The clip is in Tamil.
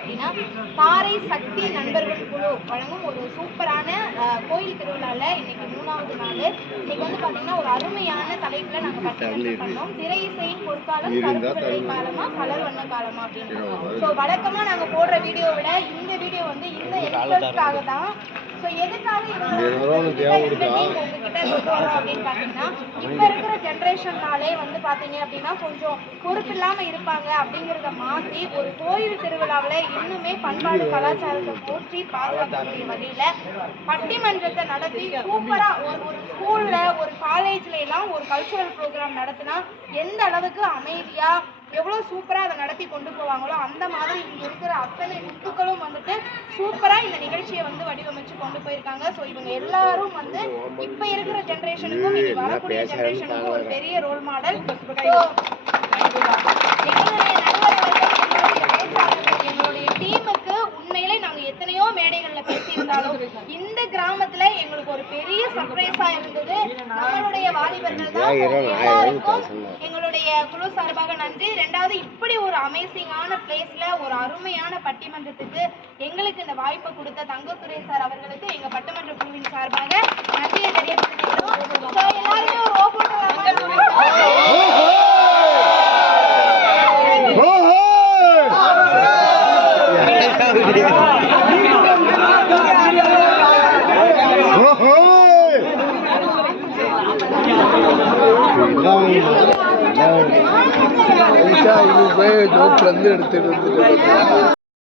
அப்படின்னா தாரை சக்தி நண்பர்கள் குழு வழங்கும் ஒரு சூப்பரான கோயில் திருவிழாவில் இன்னைக்கு 3வது நாள். இன்னைக்கு வந்து பார்த்தீங்கன்னா ஒரு அருமையான தலைப்புல நாங்கள் பட்டிமன்றம் பண்ணோம். திரை இசையின் பொற்காலம் கருப்பு வெள்ளை காலமா கலர் வண்ண காலமா அப்படின்னு. ஸோ வழக்கமாக நாங்கள் போடுற வீடியோவை விட இந்த வீடியோ வந்து இந்த எக்ஸ்பர்ட்ஸ்க்காக தான். ஸோ எதுக்காக உங்ககிட்ட கொண்டு வரோம் அப்படின்னு பார்த்தீங்கன்னா, இப்போ இருக்கிற ஜென்ரேஷன்னாலே வந்து பார்த்தீங்க அப்படின்னா கொஞ்சம் பொறுப்பு இல்லாமல் இருப்பாங்க. அப்படிங்கிறத மாற்றி ஒரு கோயில் திருவிழாவில் இன்னுமே பண்பாடு கலாச்சாரத்தை போற்றி பாதுகாக்கக்கூடிய வகையில் பட்டிமன்றத்தை நடத்தி சூப்பராக ஒரு ஸ்கூலில் ஒரு காலேஜ்ல எல்லாம் ஒரு கல்ச்சுரல் ப்ரோக்ராம் நடத்தினா எந்த அளவுக்கு அமைதியாக எவ்வளோ சூப்பராக அதை நடத்தி கொண்டு போவாங்களோ அந்த மாதிரி இங்கே இருக்கிற அத்தனை முத்துக்களும் வந்துட்டு சூப்பராக இந்த நிகழ்ச்சியை வந்து வடிவமைச்சு கொண்டு போயிருக்காங்க. ஸோ இவங்க எல்லாரும் வந்து இப்போ இருக்கிற ஜென்ரேஷனுக்கும் இனி வரக்கூடிய ஜென்ரேஷனுக்கும் ஒரு பெரிய ரோல் மாடல். ஸோ எங்களுடைய எங்களுடைய டீமுக்கு உண்மையிலே நாங்கள் எத்தனையோ மேடைகளில் பேசியிருந்தாலும் இந்த கிராமத்தில் எங்களுக்கு ஒரு பெரிய சர்ப்ரைஸாக இருந்தது. நம்மளுடைய வாலிபர்கள் தான். எல்லாருக்கும் எங்களுடைய குழு சார்பாக நன்றி. ரெண்டாவது, இப்படி ஒரு அமேசிங்கான பிளேஸ்ல ஒரு அருமையான பட்டிமன்றத்துக்கு எங்களுக்கு இந்த வாய்ப்பை கொடுத்த தங்கத்துரை சார் அவர்களுக்கு எங்க பட்டிமன்ற குழுவின் சார்பாக நன்றியை தெரிவித்துக்கிறோம். எல்லாருமே ஒரு ஓ ஜோக்ல இருந்து எடுத்துட்டு